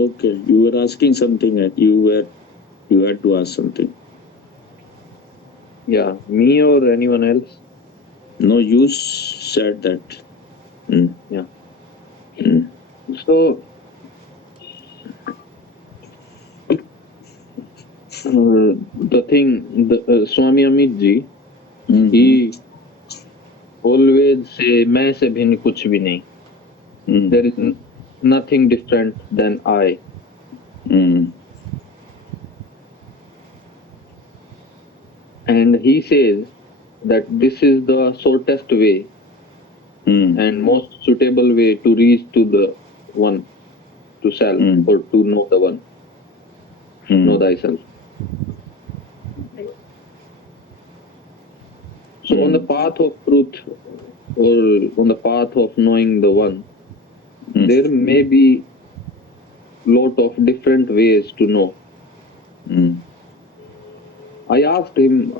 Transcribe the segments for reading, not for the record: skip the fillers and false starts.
Okay, you were asking something. You had to ask something. Yeah, me or anyone else? No, you said that. Yeah. Mm. So, the thing, Swami Amit ji, he always say, मैं से भिन्न कुछ भी नहीं. There is nothing different than I. And he says that this is the shortest way and most suitable way to reach to the one, to self, or to know the one, know thyself. So on the path of truth, or on the path of knowing the one, there may be lot of different ways to know. I asked him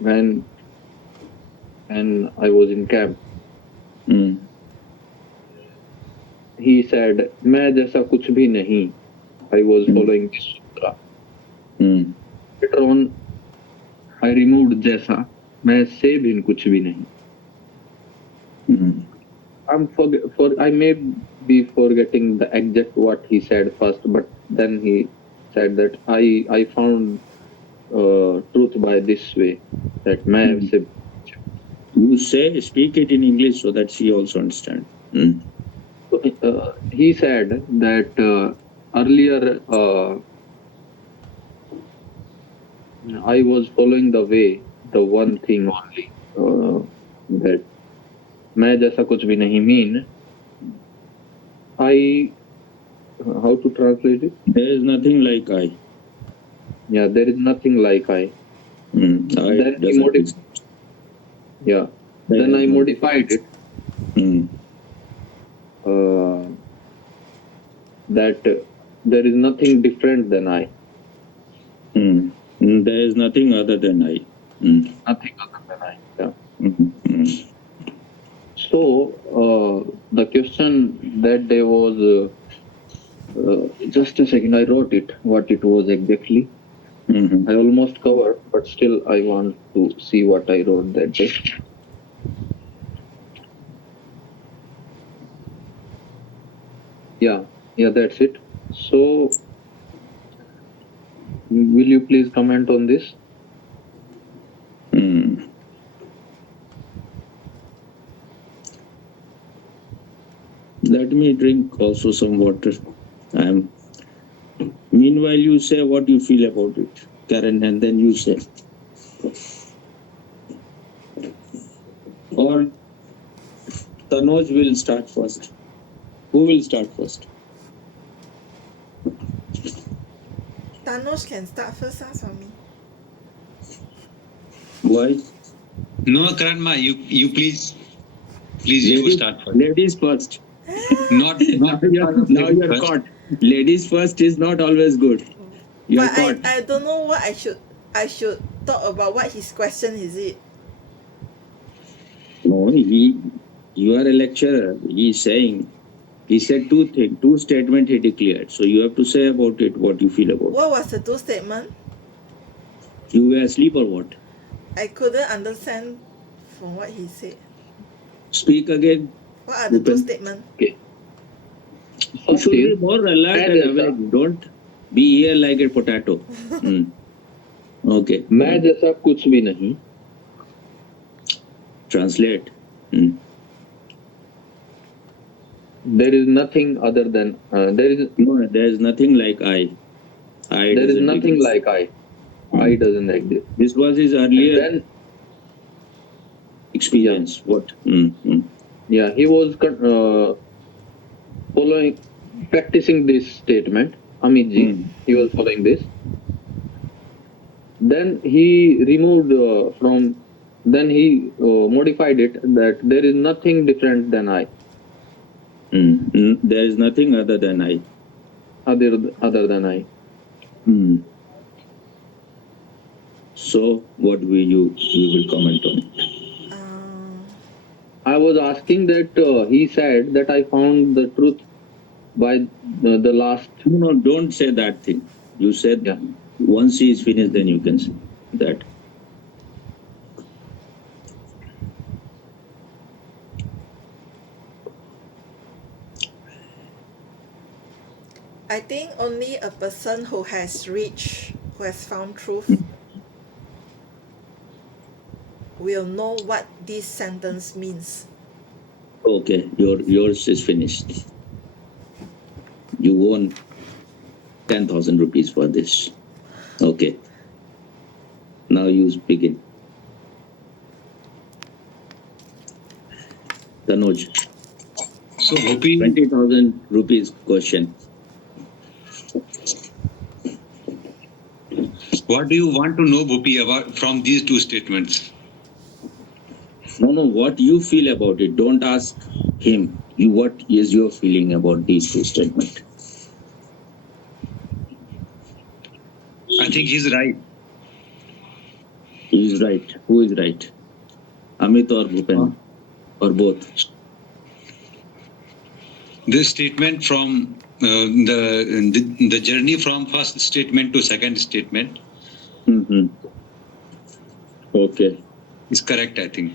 when I was in camp. He said, मैं जैसा कुछ भी नहीं. I was following this sutra. Later on, I removed जैसा. मैं से भिन्न कुछ भी नहीं. I may be forgetting the exact what he said first, but then he said that I found truth by this way, that मैं से. You speak it in English so that she also understand. He said that earlier I was following the way, the one thing only, that मैं जैसा कुछ भी नहीं mean. How to translate it? There is nothing like I. Yeah, there is nothing like I. Then he modified. Yeah. Then I modified it. That there is nothing different than I. There is nothing other than I. Nothing other than I. Yeah. So the question that day was, just a second, I wrote it, what it was exactly. I almost covered, but still I want to see what I wrote that day. Yeah, that's it. So, will you please comment on this? Let me drink also some water. Meanwhile, you say what you feel about it, Karen, and then you say. Or Tanoj will start first. Who will start first? Thanos can start first, Swami. Why? No, Karanma, you please you start first. Ladies first. Not now you're caught. Ladies first is not always good. You're But caught. I don't know what I should talk about. What his question is it? No, you are a lecturer. He said two statements he declared. So you have to say about it what you feel about. What was the two statement? You were asleep or what? I couldn't understand from what he said. Speak again. What are the two statements? Okay. You should be more alert and awake. Don't be here like a potato. Okay. मैं जैसा कुछ भी नहीं. Translate. There is nothing other than there is nothing like I. There is nothing like I. I doesn't exist. This was his earlier experience. Yeah. What? Yeah, he was practicing this statement. Amit ji, he was following this. Then he removed then he modified it that there is nothing different than I. There is nothing other than I. Other than I. So, what will you will comment on it? I was asking that he said that I found the truth by the last. No, don't say that thing. You said Yeah. once he is finished, then you can say that. I think only a person who has found truth, will know what this sentence means. Okay, yours is finished. You won 10,000 rupees for this. Okay. Now you begin. Tanuj, So, Bhupi, 20,000 rupees question. what do you want to know, Bhupi, about from these two statements? No, what you feel about it. Don't ask him. What is your feeling about these two statements? I think he's right. He is right. Who is right? Amit or Bhupen? Or both? This statement from the journey from first statement to second statement Okay. is correct, I think.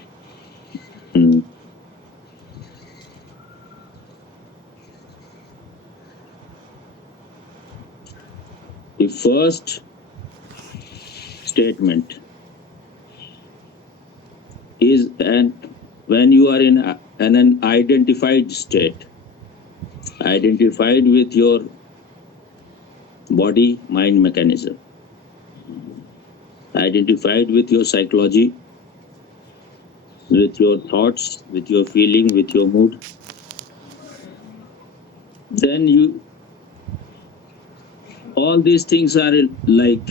The first statement is when you are in an identified state, identified with your body mind mechanism, identified with your psychology, with your thoughts, with your feeling, with your mood, then all these things are like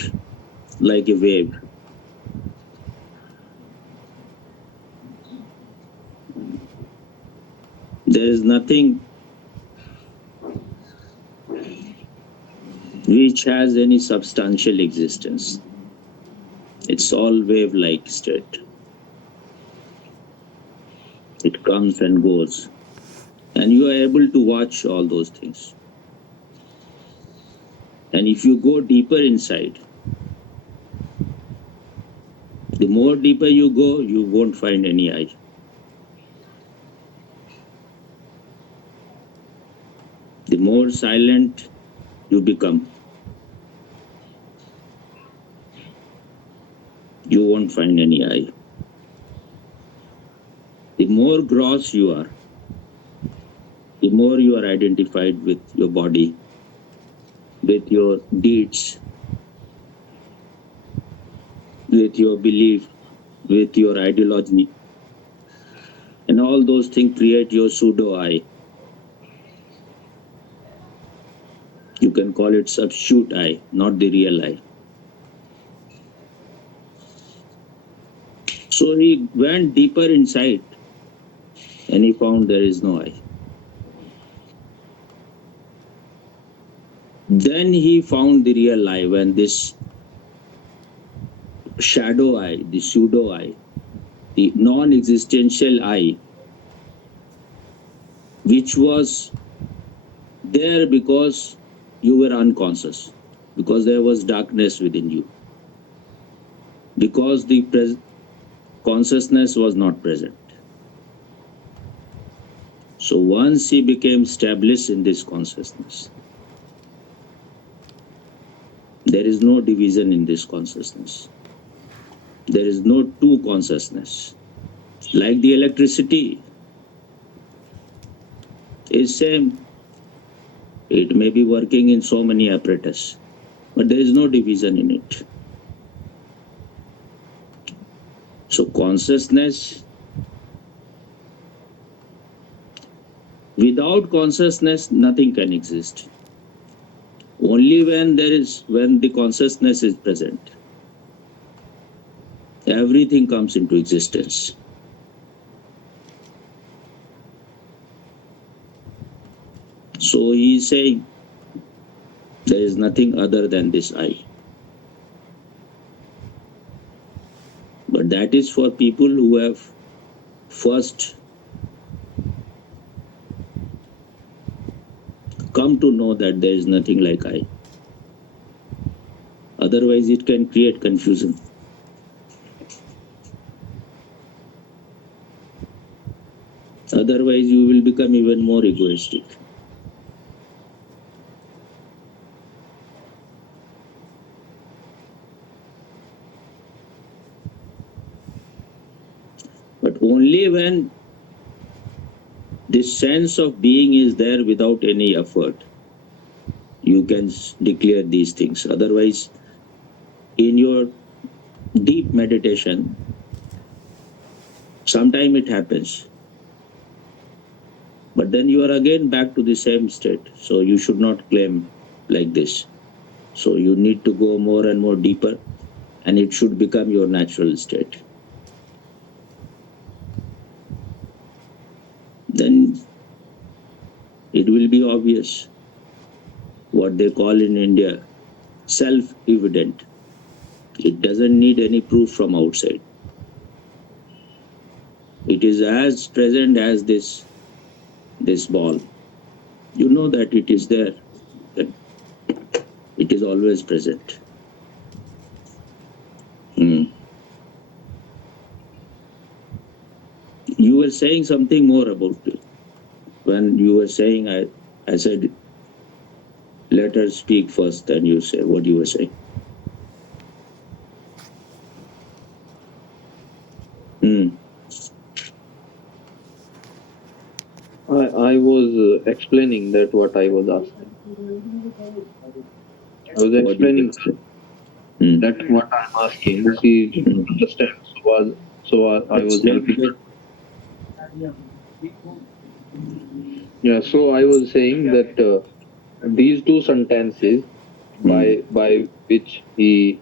a wave. There is nothing which has any substantial existence. It's all wave-like state. It comes and goes. And you are able to watch all those things. And if you go deeper inside, the more deeper you go, you won't find any I. The more silent you become, you won't find any I. The more gross you are, the more you are identified with your body, with your deeds, with your belief, with your ideology. And all those things create your pseudo-I. You can call it substitute I, not the real I. So he went deeper inside and he found there is no I. Then he found the real I when this shadow I, the pseudo I, the non-existential I, which was there because you were unconscious, because there was darkness within you, because the consciousness was not present. So once he became established in this consciousness, there is no division in this consciousness. There is no two consciousness. Like the electricity is same. It may be working in so many apparatus, but there is no division in it. So consciousness, without consciousness, nothing can exist. Only when the consciousness is present, everything comes into existence. So he is saying there is nothing other than this I. But that is for people who have first come to know that there is nothing like I. Otherwise, it can create confusion. Otherwise, you will become even more egoistic. But only when this sense of being is there without any effort, you can declare these things. Otherwise, in your deep meditation, sometime it happens. But then you are again back to the same state. So you should not claim like this. So you need to go more and more deeper, and it should become your natural state. Then it will be obvious, what they call in India, self-evident. It doesn't need any proof from outside. It is as present as this ball. You know that it is there, that it is always present. You were saying something more about it. When you were saying, I said, let her speak first, then you say what you were saying. I was explaining that what I was asking. I was explaining that what I'm asking, she understands. So I was helping her. Yeah, so I was saying that these two sentences by which he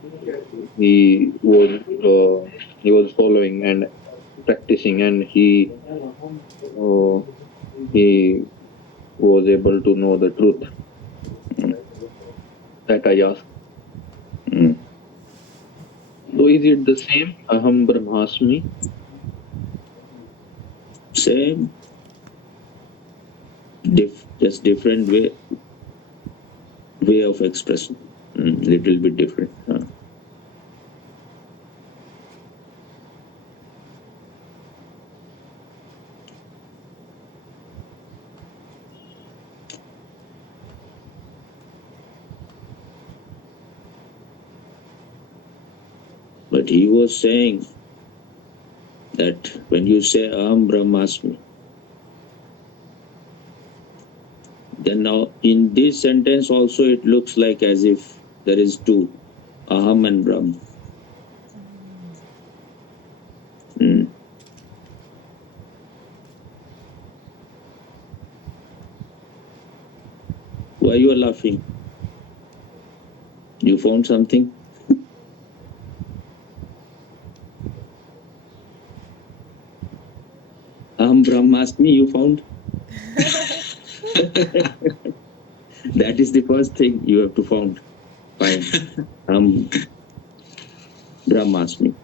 was following and practicing, and he was able to know the truth that I asked. So is it the same, Aham Brahmasmi? Same, just different way of expression. Little bit different. But he was saying that when you say Aham Brahmasmi, then now in this sentence also it looks like as if there is two, Aham and Brahm. Why you are laughing? You found something? Aham Brahmasmi you found? That is the first thing you have to find. Brahmasmi.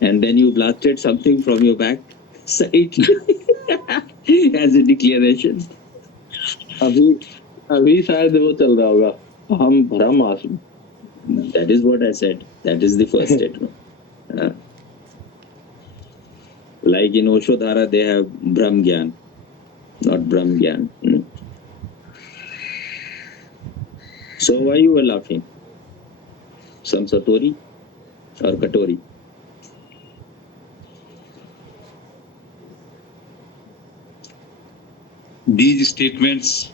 And then you blasted something from your back side as a declaration. अभी शायद वो चल रहा होगा अहम ब्रह्मास्मि. That is what I said. That is the first statement. Like in Oshodhara, they have Brahm Gyan, not Brahm Gyan. So why you were laughing? Some Satori or Katori? These statements.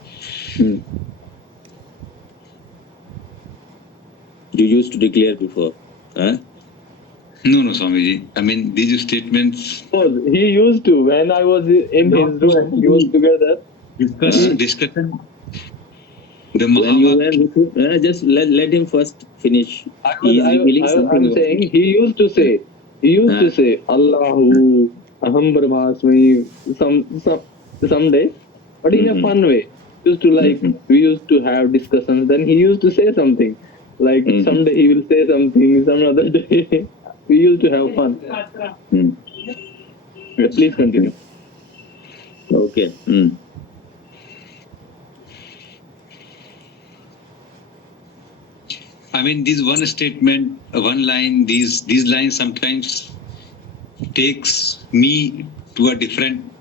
You used to declare before, huh? No, Swamiji. I mean, these statements. Oh, he used to. When I was in his room, he was together. Discussion. The when you were just let him first finish. I'm saying he used to say Allahu Aham Brahmasmi someday, but in a fun way. Used to we used to have discussions. Then he used to say something like someday he will say something, some other day. We used to have fun. Please continue. Okay. I mean, this one statement, one line, these lines sometimes takes me to a different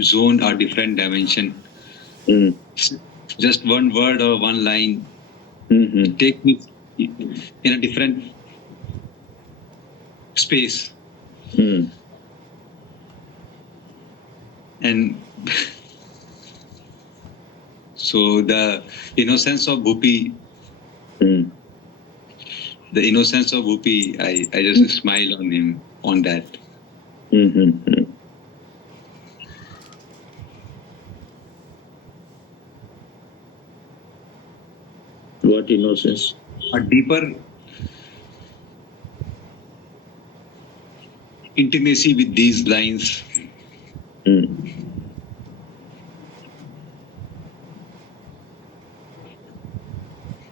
zone or different dimension. Just one word or one line take me in a different space. And so the innocence of Bhupi, I just smile on him on that. What innocence? A deeper intimacy with these lines.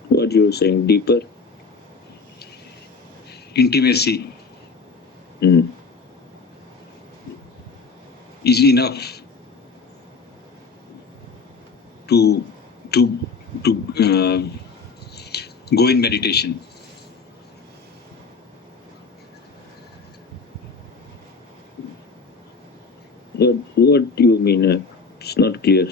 What you saying? Deeper? Intimacy is enough to go in meditation. What do you mean? It's not clear.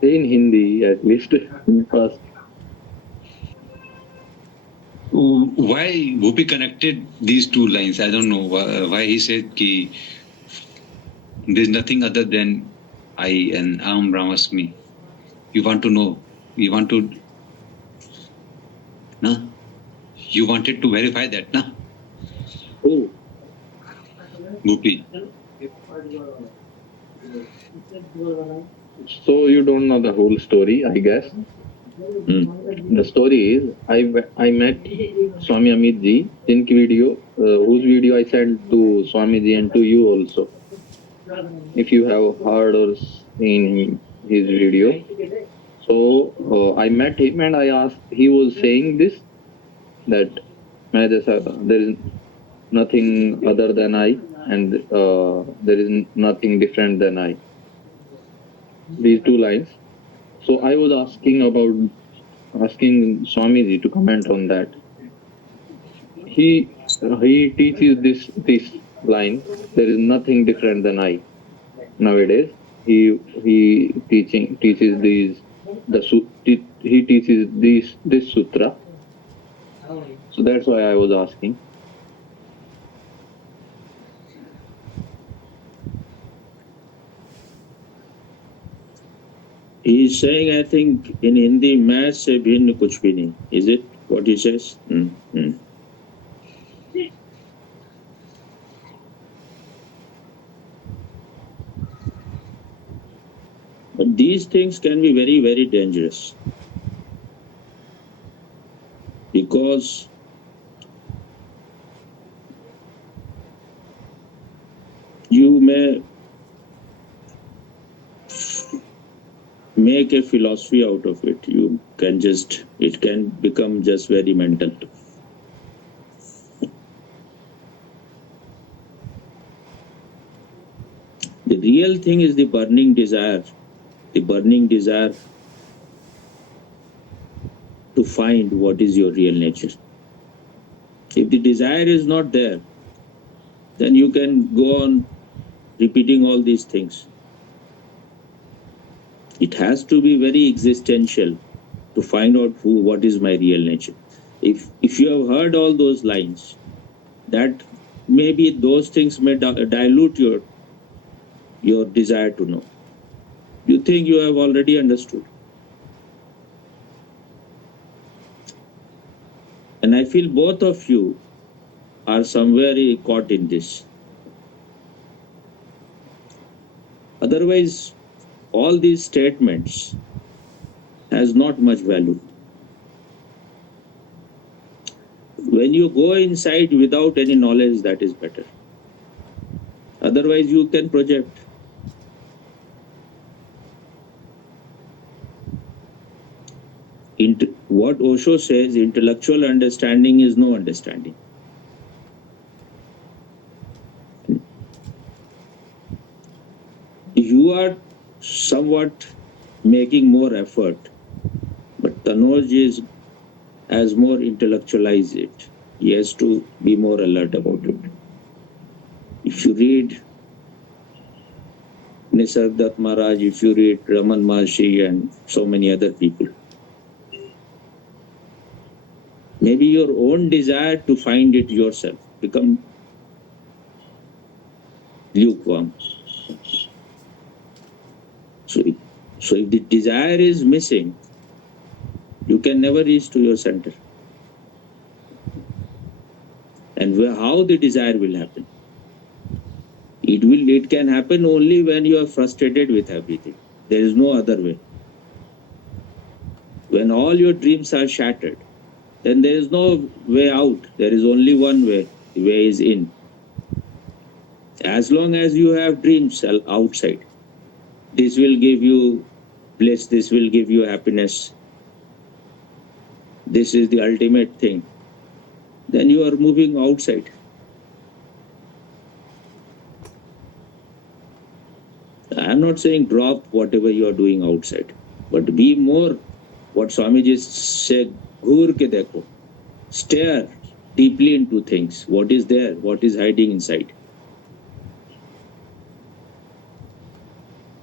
In Hindi, at least first. Why Bhupi connected these two lines? I don't know why he said ki there's nothing other than I and Aham Brahmasmi. You want to know? You want to? Na? You wanted to verify that, na? Oh, Bhupi. So you don't know the whole story, I guess. The story is I met Swami Amit ji, jinki video, whose video I sent to Swami ji and to you also. If you have heard or seen his video. So I met him and I asked, he was saying this, that there is nothing other than I and there is nothing different than I. These two lines. So I was asking Swamiji to comment on that. He teaches this line. There is nothing different than I. Nowadays, he teaches this sutra. So that's why I was asking. he is saying, I think, in Hindi, मैं से भिन्न कुछ भी नहीं. Is it what he says? But these things can be very, very dangerous. Because you may make a philosophy out of it. It can become just very mental. The real thing is the burning desire to find what is your real nature. If the desire is not there, then you can go on repeating all these things. It has to be very existential to find out what is my real nature. If you have heard all those lines, that maybe those things may dilute your desire to know. You think you have already understood. And I feel both of you are somewhere caught in this. Otherwise, all these statements has not much value. When you go inside without any knowledge, that is better. Otherwise, you can project. What Osho says, intellectual understanding is no understanding. You are somewhat making more effort, but Tanoj has more intellectualized it. He has to be more alert about it. If you read Nisargadatta Maharaj, if you read Raman Maharshi and so many other people, maybe your own desire to find it yourself become lukewarm. So if the desire is missing, you can never reach to your center. And how the desire will happen? It can happen only when you are frustrated with everything. There is no other way. When all your dreams are shattered, then there is no way out. There is only one way. The way is in. As long as you have dreams outside, this will give you bliss, this will give you happiness, this is the ultimate thing, then you are moving outside. I am not saying drop whatever you are doing outside, but be more, what Swamiji said, ghur ke dekho, stare deeply into things. What is there? What is hiding inside?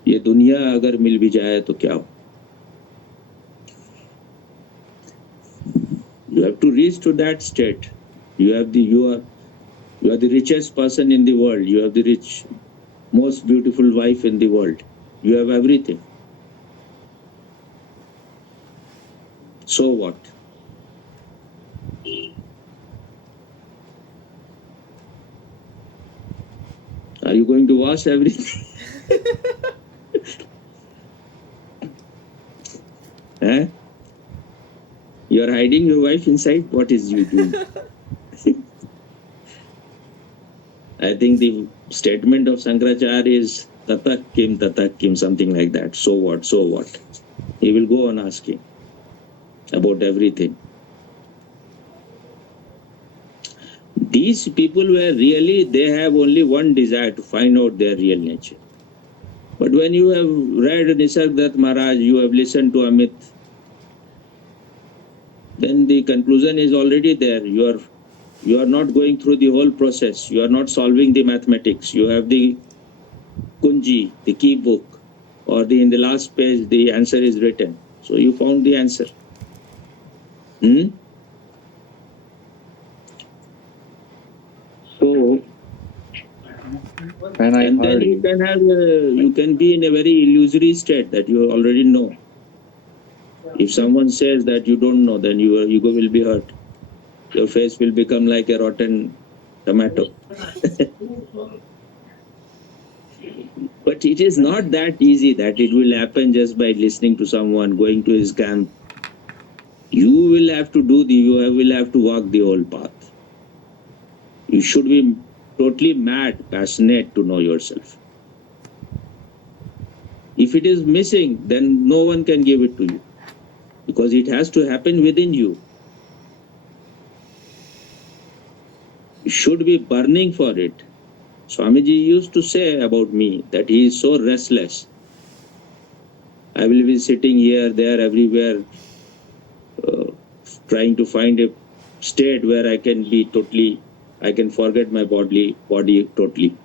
ये दुनिया अगर मिल भी जाए तो क्या हो? You have to reach to that state. You are the richest person in the world. You have the most beautiful wife in the world. You have everything. So what? Are you going to wash everything? Eh? You are hiding your wife inside? What is you doing? I think the statement of Shankaracharya is tatak kim, something like that. So what? So what? He will go on asking about everything. These people were really, they have only one desire, to find out their real nature. But when you have read Nisargadatta Maharaj, you have listened to Amit, then the conclusion is already there. You are not going through the whole process. You are not solving the mathematics. You have the kunji, the key book, or in the last page the answer is written. So you found the answer. So when and then you can be in a very illusory state that you already know. If someone says that you don't know, then your ego will be hurt. Your face will become like a rotten tomato. But it is not that easy that it will happen just by listening to someone, going to his camp. You will have to walk the whole path. You should be totally mad, passionate to know yourself. If it is missing, then no one can give it to you, because it has to happen within you. You should be burning for it. Swamiji used to say about me that he is so restless. I will be sitting here, there, everywhere, trying to find a state where I can forget my body totally.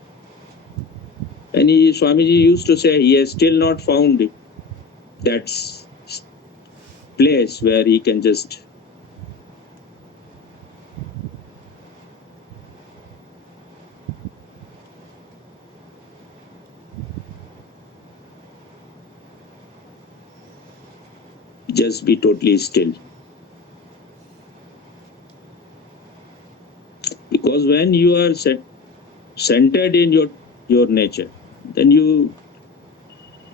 And Swamiji used to say he has still not found that place where he can just be totally still. Because when you are centered in your nature, then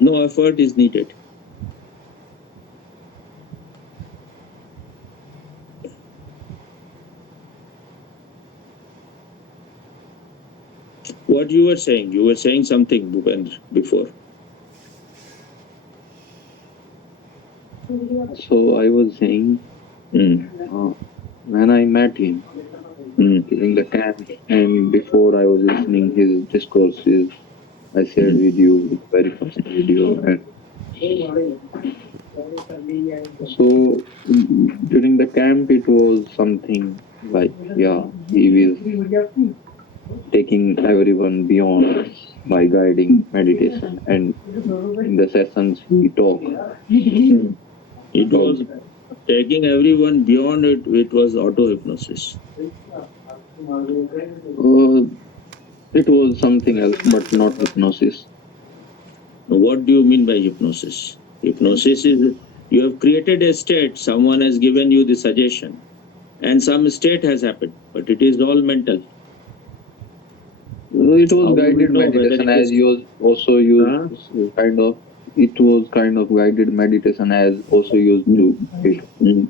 no effort is needed. What you were saying something, Bhupendra, before. So I was saying, when I met him during the camp and before I was listening his discourses, I shared with you very first video. And so during the camp, it was something like, yeah, he was taking everyone beyond by guiding meditation. And in the sessions, he talked. It was taking everyone beyond it. It was auto hypnosis. It was something else, but not hypnosis. What do you mean by hypnosis? Hypnosis is you have created a state, someone has given you the suggestion, and some state has happened, but it is all mental. It How was do we guided know whether meditation, it as is- you also used kind of. It was kind of guided meditation, as also used to it,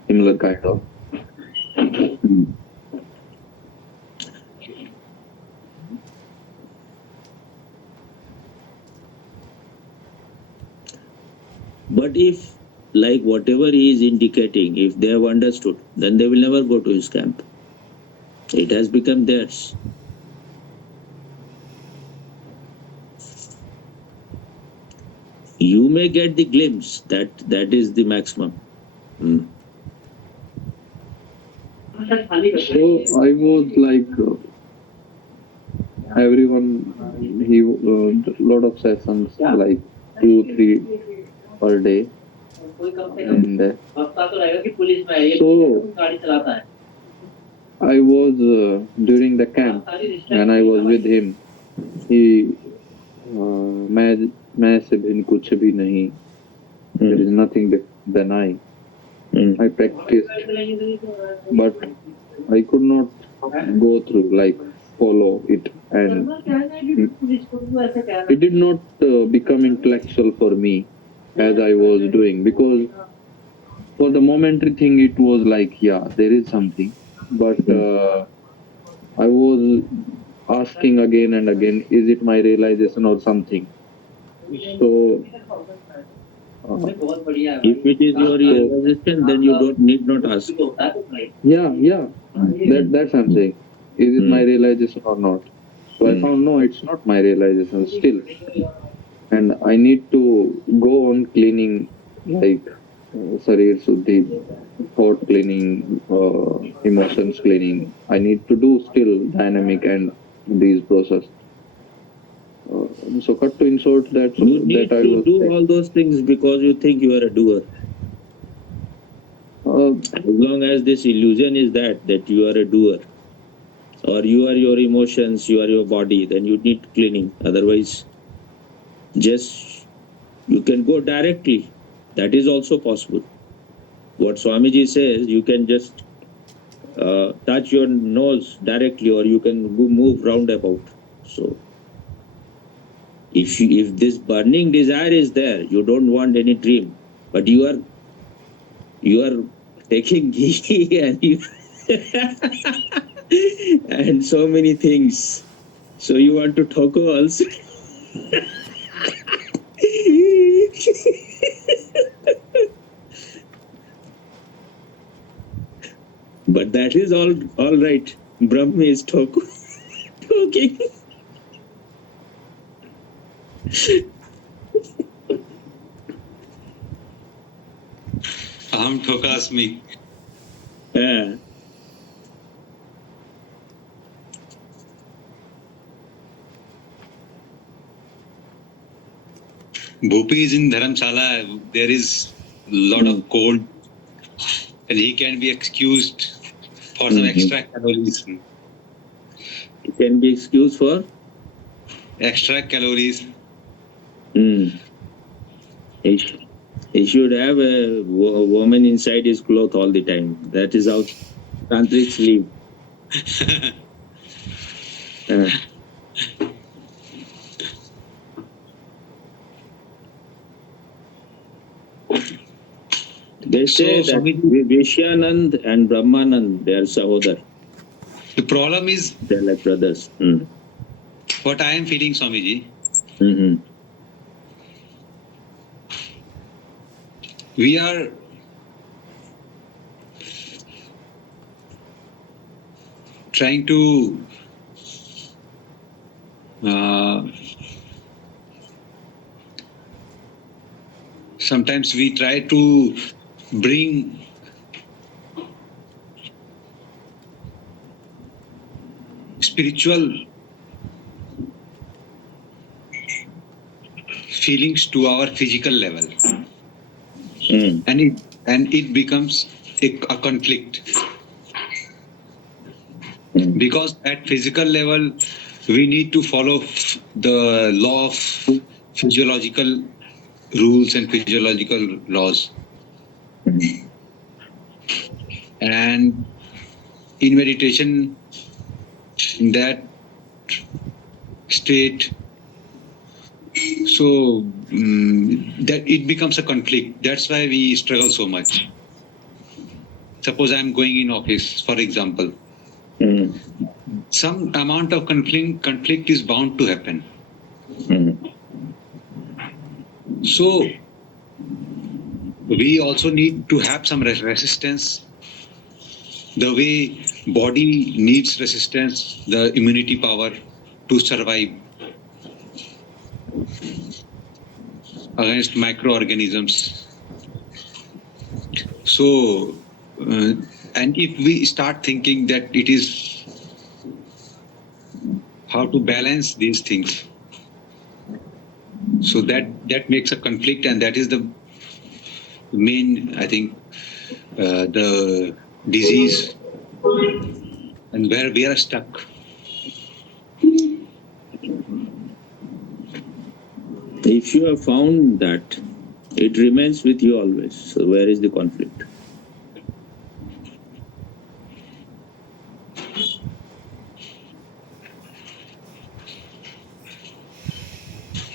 similar kind of. But if, like whatever he is indicating, if they have understood, then they will never go to his camp. It has become theirs. You may get the glimpse that is the maximum. So I was like, everyone, he lot of sessions, like 2-3 per day. And so I was during the camp, when I was with him, he मैं से भिन्न कुछ भी नहीं. There is nothing different than I. I practiced, but I could not go through, like follow it, and it did not become intellectual for me as I was doing, because for the momentary thing it was like, yeah, there is something, but I was asking again and again, is it my realization or something? So If it is your realization, then you need not ask. yeah, that's what I'm saying. Is it my realization or not? So I found, no, it's not my realization still, and I need to go on cleaning, like Sarir Suddhi, thought cleaning, emotions cleaning. I need to do still dynamic and these process. So cut to in short, that You need that I to was do saying. all those things because you think you are a doer. As long as this illusion is that you are a doer, or you are your emotions, you are your body, then you need cleaning. Otherwise, just you can go directly. That is also possible. What Swamiji says, you can just touch your nose directly, or you can move roundabout. So if this burning desire is there, you don't want any dream, but you are taking ghee and you and so many things, so you want to talk also. But that is all right. Brahma is talking. Aham Thokasmi. Yeah. Bhupi is in Dharamshala. There is a lot of cold, and he can be excused for some extra calories. It can be excused for Extra calories. He should have a woman inside his cloth all the time. That is how tantrics live. They say So, that Swamiji- Vishyanand and Brahmanand, they are Sahodar. The problem is They are like brothers. what I am feeling, Swamiji. We are trying to sometimes we try to bring spiritual feelings to our physical level, and it becomes a conflict, because at physical level we need to follow the law of physiological rules and physiological laws, and in meditation, in that state, so that it becomes a conflict. That's why we struggle so much. Suppose I'm going in office, for example, some amount of conflict is bound to happen. So we also need to have some resistance. The way body needs resistance, the immunity power to survive against microorganisms. So, and if we start thinking that it is how to balance these things, so that makes a conflict, and that is the main, I think, the disease, and where we are stuck. If you have found that, it remains with you always. So where is the conflict?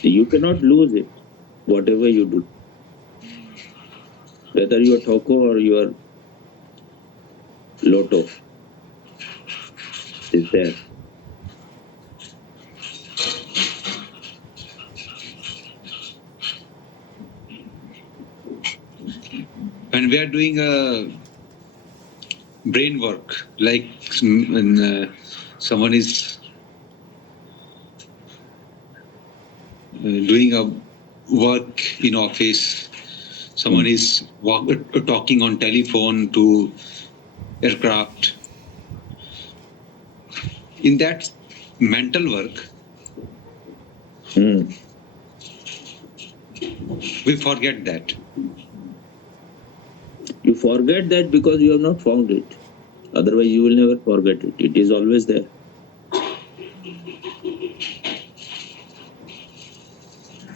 You cannot lose it, whatever you do. Whether you are Thoko or you are Lotto, is there. When we are doing a brain work, like when someone is doing a work in office, someone is talking on telephone to aircraft. In that mental work, we forget that. You forget that because you have not found it. Otherwise, you will never forget it. It is always there.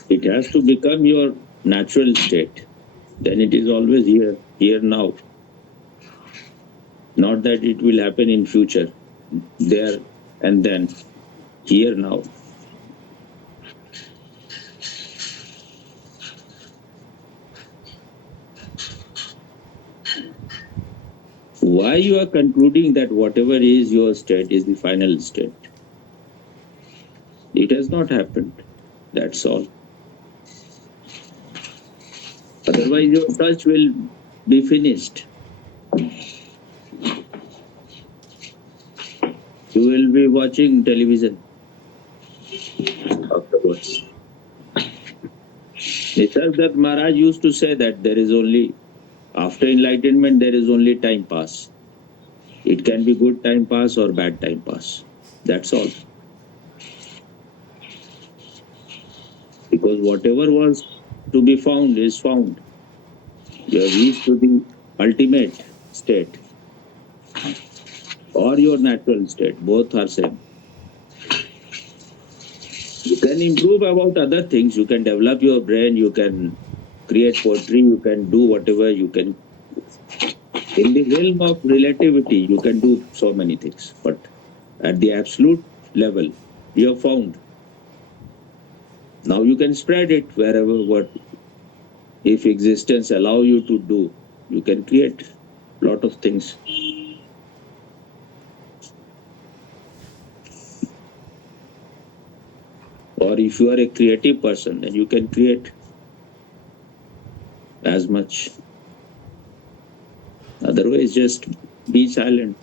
It has to become your natural state. Then it is always here now. Not that it will happen in future, there and then, here now. Why you are concluding that whatever is your state is the final state? It has not happened. That's all. Otherwise, your search will be finished. You will be watching television afterwards. Nisargadatta Maharaj used to say that there is only, after enlightenment, there is only time pass. It can be good time pass or bad time pass. That's all. Because whatever was to be found is found. You have reached to the ultimate state or your natural state. Both are same. You can improve about other things. You can develop your brain. You can create poetry. You can do whatever you can. In the realm of relativity, you can do so many things. But at the absolute level, you have found. Now you can spread it wherever, what, if existence allow you to do, you can create a lot of things. Or if you are a creative person, then you can create as much. Otherwise, just be silent.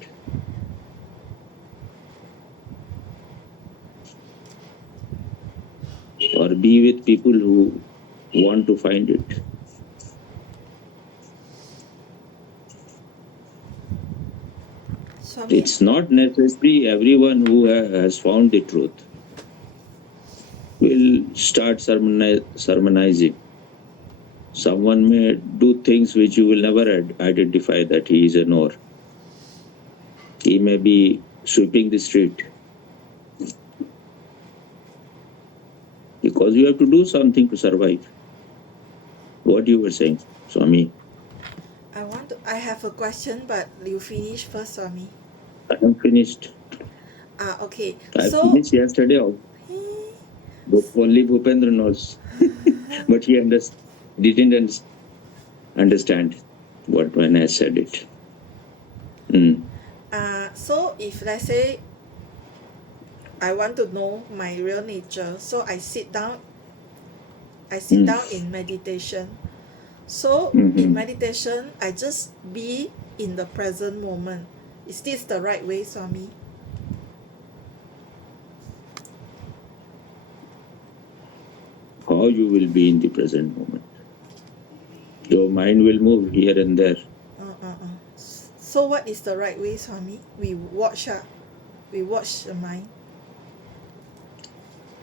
Or be with people who want to find it. Swami, It's not necessary everyone who has found the truth will start sermonizing. Someone may do things which you will never identify that he is a knower. He may be sweeping the street. Because you have to do something to survive. What you were saying, Swami? I have a question, but you finish first, Swami. I am finished. Okay. I So, finished yesterday. Only Bhupendra knows. But he didn't understand when I said it. so if let's say I want to know my real nature, so I sit down in meditation. So in meditation, I just be in the present moment. Is this the right way, Swami? How you will be in the present moment? Your mind will move here and there. So what is the right way, Swami? We watch the mind.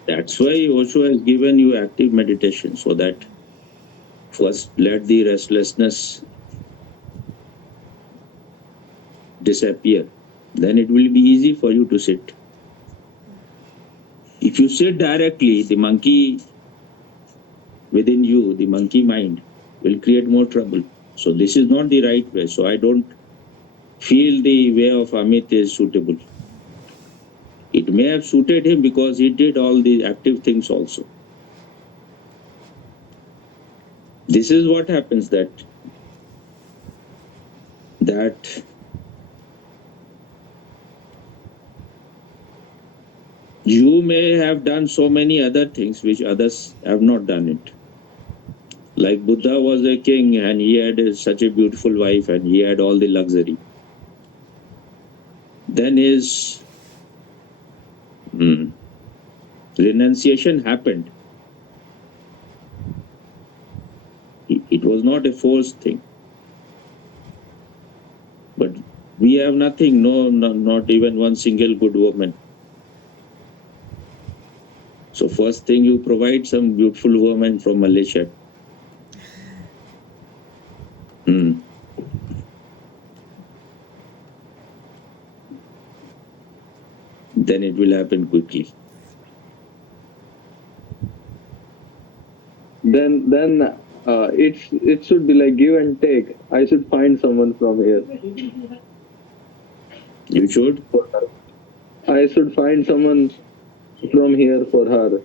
That's why Osho has given you active meditation, so that first let the restlessness disappear. Then it will be easy for you to sit. If you sit directly, the monkey within you, the monkey mind, will create more trouble. So this is not the right way. So I don't feel the way of Amit is suitable. It may have suited him because he did all the active things also. This is what happens, that you may have done so many other things which others have not done it. Like Buddha was a king and he had such a beautiful wife and he had all the luxury. Then his renunciation happened. It was not a forced thing. But we have nothing, not even one single good woman. So first thing, you provide some beautiful woman from Malaysia. Then it will happen quickly. Then it should be like give and take. I should find someone from here. You should? I should find someone from here for her.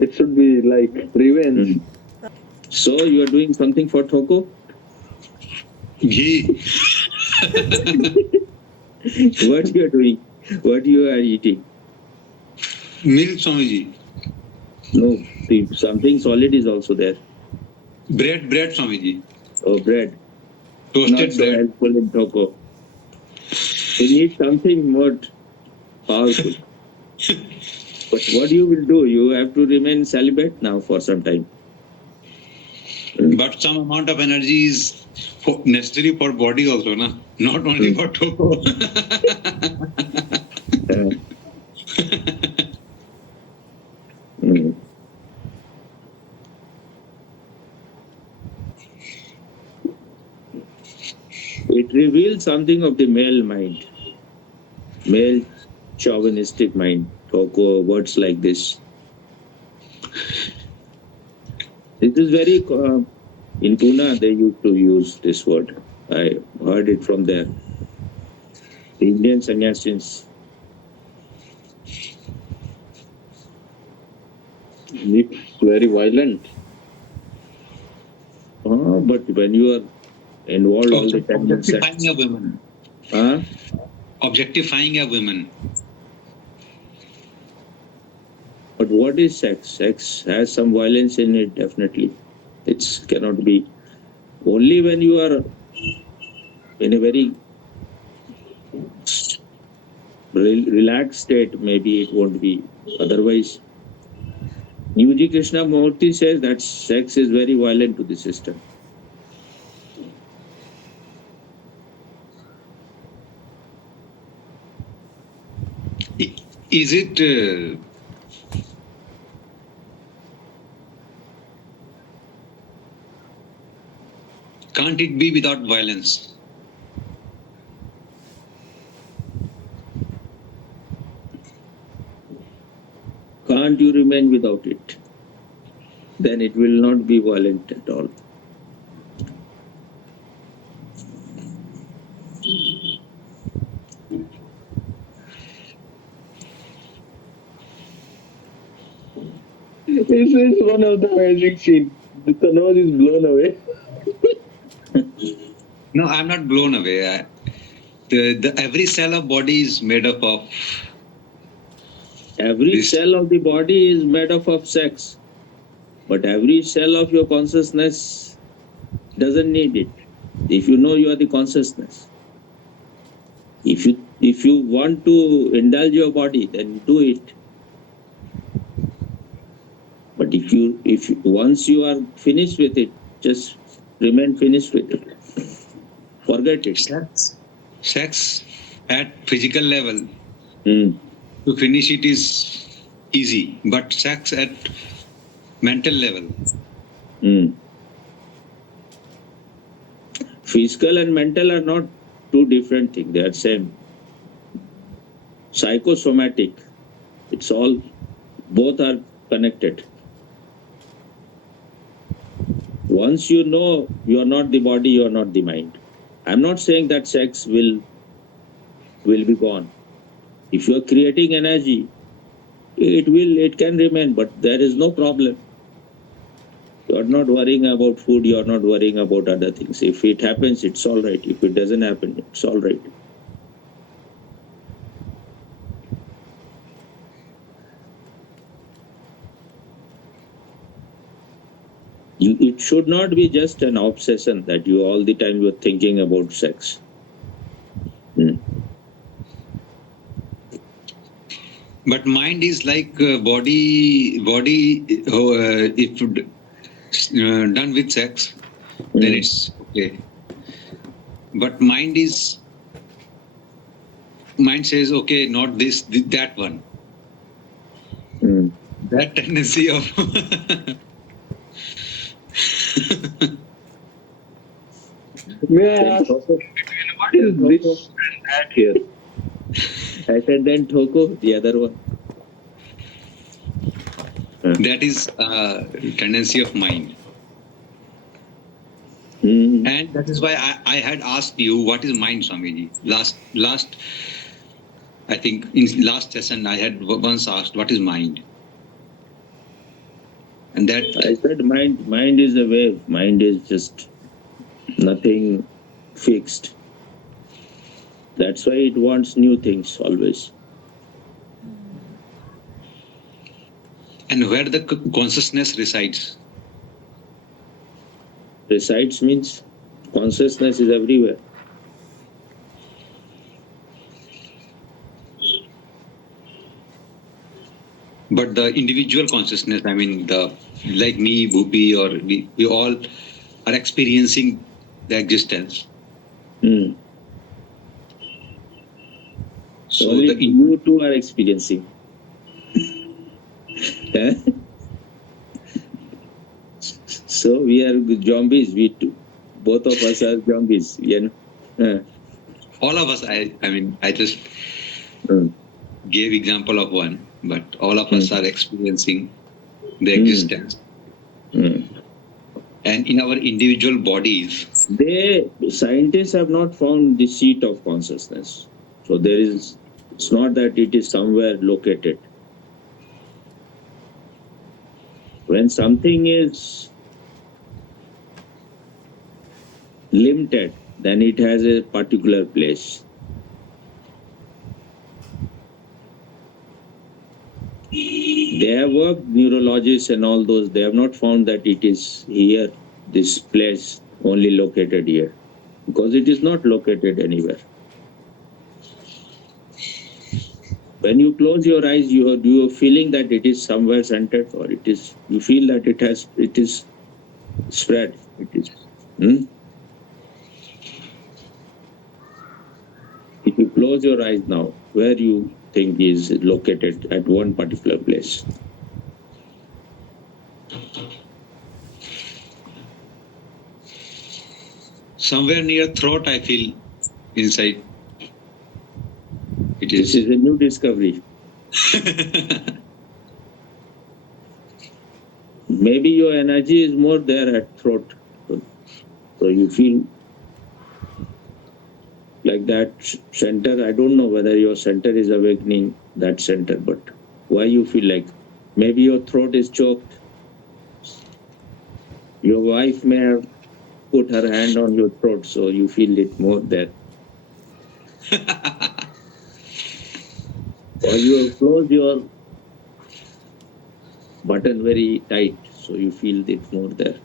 It should be like revenge. So you are doing something for Thoko? Ghee. What you are doing? What you are eating? Milk, Swamiji. No, something solid is also there. Bread, Swamiji. Oh, bread. Toasted Not so bread. helpful in Thoko. You need something more powerful. But what you will do? You have to remain celibate now for some time. But some amount of energy is necessary for body also, na? Not only for Toko. It reveals something of the male mind, male chauvinistic mind. Thoko, words like this. It is very, in Pune they used to use this word. I heard it from there. The Indian sannyasins. It's very violent. But when you are involved all the time in sex. Objectifying a woman. Objectifying a woman. But what is sex? Sex has some violence in it, definitely. It cannot be. Only when you are in a very relaxed state, maybe it won't be. Otherwise, Newji Krishna Murti says that sex is very violent to the system. is it can't it be without violence? Can't you remain without it? Then it will not be violent at all. This is one of the magic scenes. The nose is blown away. No, I'm not blown away. The every cell of body is made up of Every this. cell of the body is made up of sex, but every cell of your consciousness doesn't need it. If you know you are the consciousness, if you want to indulge your body, then do it. But if once you are finished with it, just remain finished with it. Forget it. Sex at physical level, Mm. to finish it is easy, but sex at mental level. Mm. Physical and mental are not two different things. They are same. Psychosomatic. It's all, both are connected. Once you know you are not the body, you are not the mind. I'm not saying that sex will be gone. If you are creating energy, it can remain, but there is no problem. You are not worrying about food, you are not worrying about other things. If it happens, it's all right. If it doesn't happen, it's all right. It should not be just an obsession that you all the time you're thinking about sex. But mind is like body. If done with sex, then it's okay. But mind says, okay, not this, that one. That tendency of May I ask, what is this and that here? I said then Thoko, the other one. that is tendency of mind. And that is why I had asked you, what is mind, Swamiji? Last, I think in last session, I had once asked, what is mind? And that I said mind is a wave. Mind is just nothing fixed. That's why it wants new things always. And where the consciousness resides? Resides means consciousness is everywhere. But the individual consciousness, I mean, like me, Bhupi, or we all are experiencing the existence. So only you two are experiencing. So we are zombies. We two, both of us are zombies. All of us. I mean, I just gave example of one, but all of us are experiencing the existence. And in our individual bodies, scientists have not found the seat of consciousness. So it's not that it is somewhere located. When something is limited, then it has a particular place. They have worked, neurologists and all those, they have not found that it is here, this place only located here, because it is not located anywhere. When you close your eyes, you are feeling that it is somewhere centered, or you feel that it is spread. It is. If you close your eyes now, where you thing is located at one particular place. Somewhere near throat, I feel inside. It This is. is a new discovery. Maybe your energy is more there at throat. So you feel like that center. I don't know whether your center is awakening that center, but why you feel like maybe your throat is choked. Your wife may have put her hand on your throat, so you feel it more there. Or you have closed your button very tight, so you feel it more there.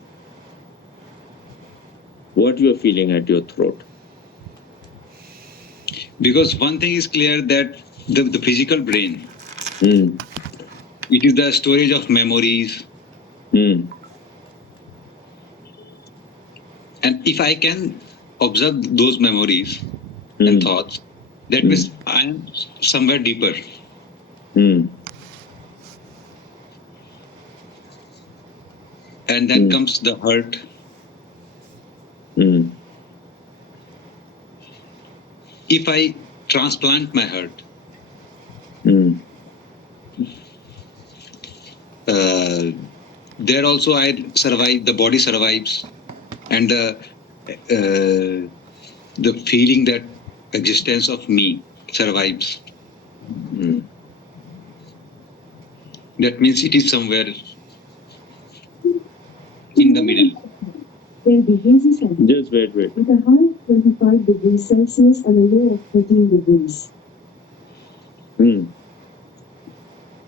What you are feeling at your throat? Because one thing is clear that the physical brain, Mm. it is the storage of memories. Mm. And if I can observe those memories and thoughts, that means I am somewhere deeper. Mm. And then comes the hurt. Mm. If I transplant my hurt, Mm. there also I survive, the body survives, and the feeling that existence of me survives. Mm. That means it is somewhere in the middle. Just wait. With a high of 25 degrees Celsius and a low of 13 degrees. Mm.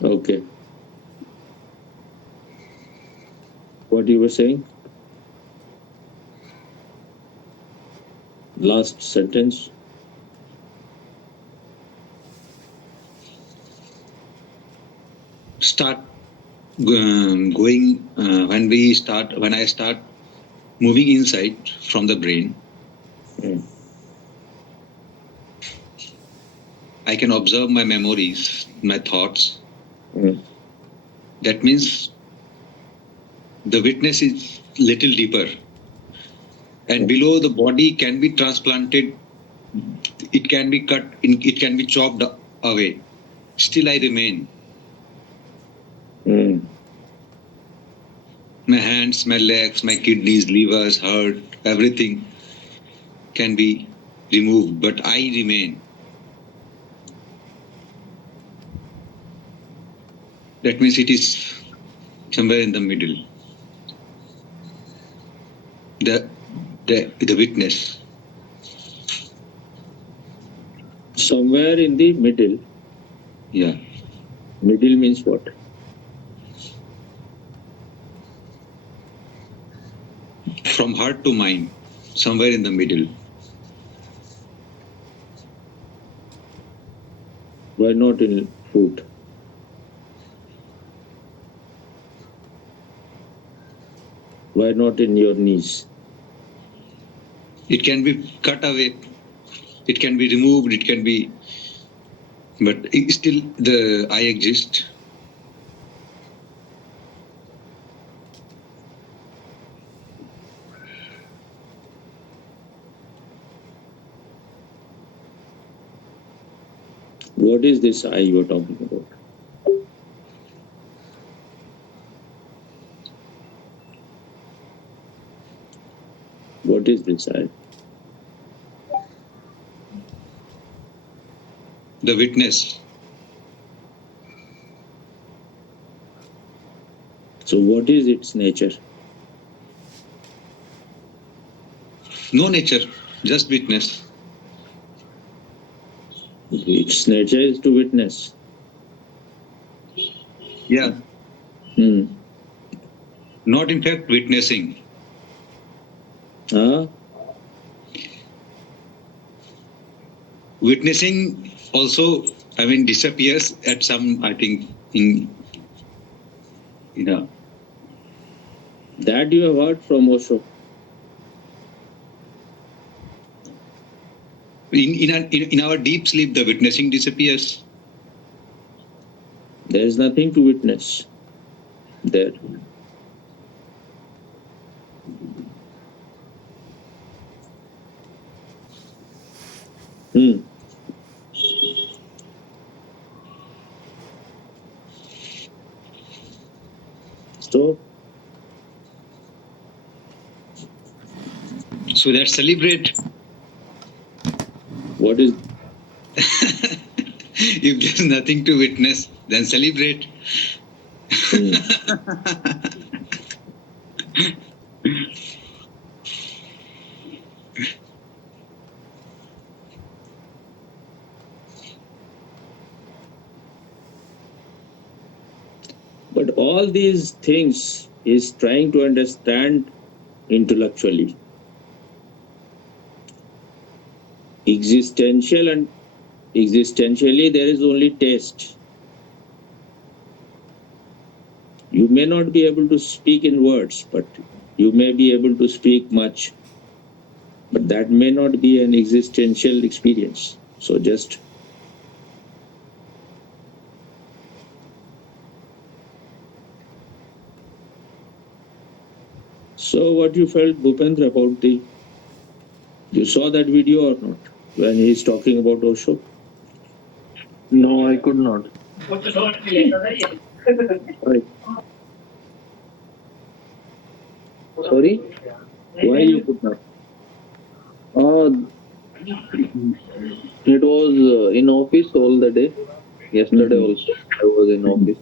Okay. What you were saying? Last sentence. Start going when I start moving inside from the brain. Mm. I can observe my memories, my thoughts. Mm. That means the witness is little deeper, and below the body can be transplanted. It can be cut. It can be chopped away. Still, I remain. Mm. My hands, my legs, my kidneys, livers, heart, everything can be removed, but I remain. That means it is somewhere in the middle. The witness. Somewhere in the middle. Yeah. Middle means what? From heart to mind, somewhere in the middle. Why not in foot? Why not in your knees? It can be cut away. It can be removed. It can be, but still the I exist. What is this I you are talking about? What is this I? The witness. So what is its nature? No nature, just witness. Its nature is to witness. Yeah. Hmm. Not in fact witnessing. Witnessing also, disappears at some, I think, That you have heard from Osho. In our deep sleep, the witnessing disappears. There is nothing to witness there. Hmm. So, So let's celebrate. what is If there's nothing to witness, then celebrate. But all these things is trying to understand intellectually. Existential and existentially, there is only taste. You may not be able to speak in words, but you may be able to speak much. But that may not be an existential experience. So just so what you felt, Bhupendra, about you saw that video or not when he's talking about Osho? No, I could not. Sorry? Why you could not? It was in office all the day. Yesterday also I was in office.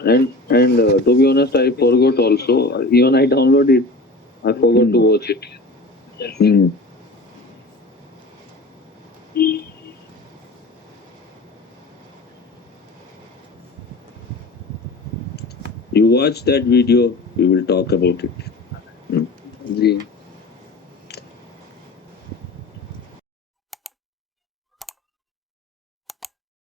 And to be honest, I forgot also. Even I downloaded it, I forgot to watch it. You watch that video, we will talk about it. Ji.